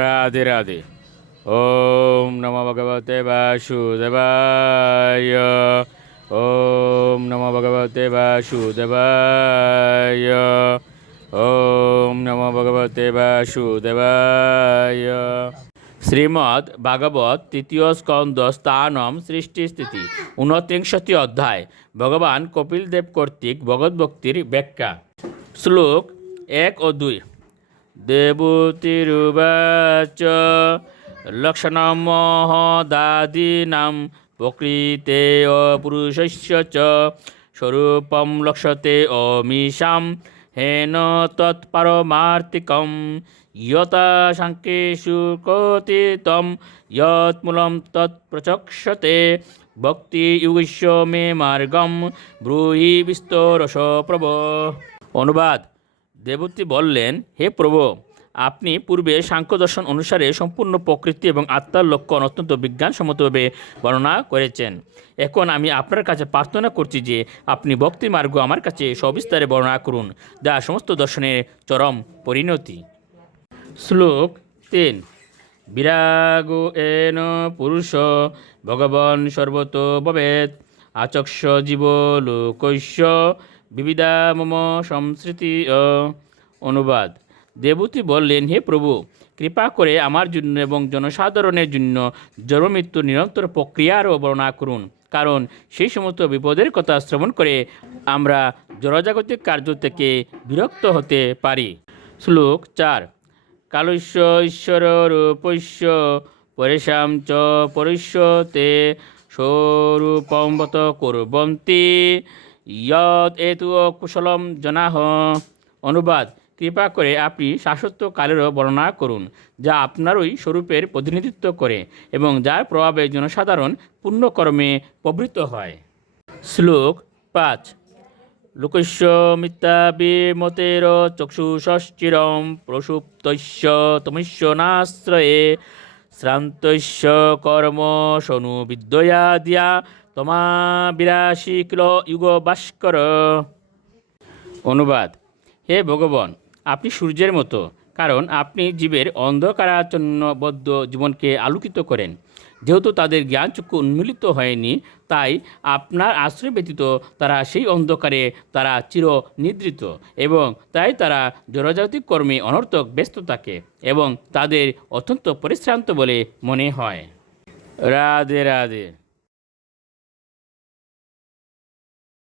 রাধে রাধে। ওম নমো ভগবতে বাসুদেবায়। ওম নমো ভগবতে বাসুদেবায়। ওম নমো ভগবতে বাসুদেবায়। শ্রীমদ্ ভাগবত তৃতীয় স্কন্দ স্থানম সৃষ্টি স্থিতি 29 অধ্যায় ভগবান কপিল দেব কর্তৃক ভগবদ্ভক্তির ব্যাখ্যা। শ্লোক 1 ও 2। দেবতিরুবাচ লক্ষণম মহদাদীনাং প্রকৃতে পুরুষস্য চ স্বরূপম লক্ষ্যতে অমীশাম হেন তৎপরমার্থিকম যথা সাংখ্যেষু কথিতম যৎমূলম তৎপ্রচক্ষতে ভক্তিযোগস্য মে মার্গম ব্রূহি বিস্তরস প্রভ। অনুবাদ। দেবতী বললেন, হে প্রভু, আপনি পূর্বে সাংখ্য দর্শন অনুসারে সম্পূর্ণ প্রকৃতি এবং আত্মার লক্ষণ অত্যন্ত বিজ্ঞানসম্মতভাবে বর্ণনা করেছেন। এখন আমি আপনার কাছে প্রার্থনা করছি যে আপনি ভক্তি মার্গ আমার কাছে সবিস্তারে বর্ণনা করুন, যা সমস্ত দর্শনের চরম পরিণতি। শ্লোক 3। বিরাগ এন পুরুষ ভগবান সর্বত ভবেৎ আচক্ষ জীব লোকস্য বিবিধা মম সংস্মৃতি। অনুবাদ। দেবতী বললেন, হে প্রভু, কৃপা করে আমার জন্য এবং জনসাধারণের জন্য জন্মমৃত্যুর নিরন্তর প্রক্রিয়ারও বর্ণনা করুন, কারণ সেই সমস্ত বিপদের কথা শ্রবণ করে আমরা জড়জাগতিক কার্য থেকে বিরক্ত হতে পারি। শ্লোক 4। কালস্য ঈশ্বর রূপস্য পরেশাম চ পরস্য তে স্বরূপমবত কুর্বন্তি যৎ এতু কুশলম জনাহ। অনুবাদ। কৃপা করে আপনি শাশ্বত কালেরও বর্ণনা করুন, যা আপনারই স্বরূপের প্রতিনিধিত্ব করে এবং যার প্রভাবে জনসাধারণ পুণ্যকর্মে প্রবৃত্ত হয়। শ্লোক 5। লোকস্য মিথ্যাভিমতের চক্ষুষশ্চিরং প্রসুপ্তস্য তমস্য নাশ্রয়ে শ্রান্তস্য কর্ম সনু বিদ্যয়া দিয়া তমা বিরাশি কিল যুগ ভাস্কর। অনুবাদ। হে ভগবান, আপনি সূর্যের মতো, কারণ আপনি জীবের অন্ধকারাচ্ছন্নবদ্ধ জীবনকে আলোকিত করেন। যেহেতু তাদের জ্ঞানচক্ষু উন্মীলিত হয়নি, তাই আপনার আশ্রয় ব্যতীত তারা সেই অন্ধকারে তারা চির নিদ্রিত, এবং তাই তারা জড়জাগতিক কর্মে অনর্থক ব্যস্ত থাকে এবং তাদের অত্যন্ত পরিশ্রান্ত বলে মনে হয়। রাধে রাধে।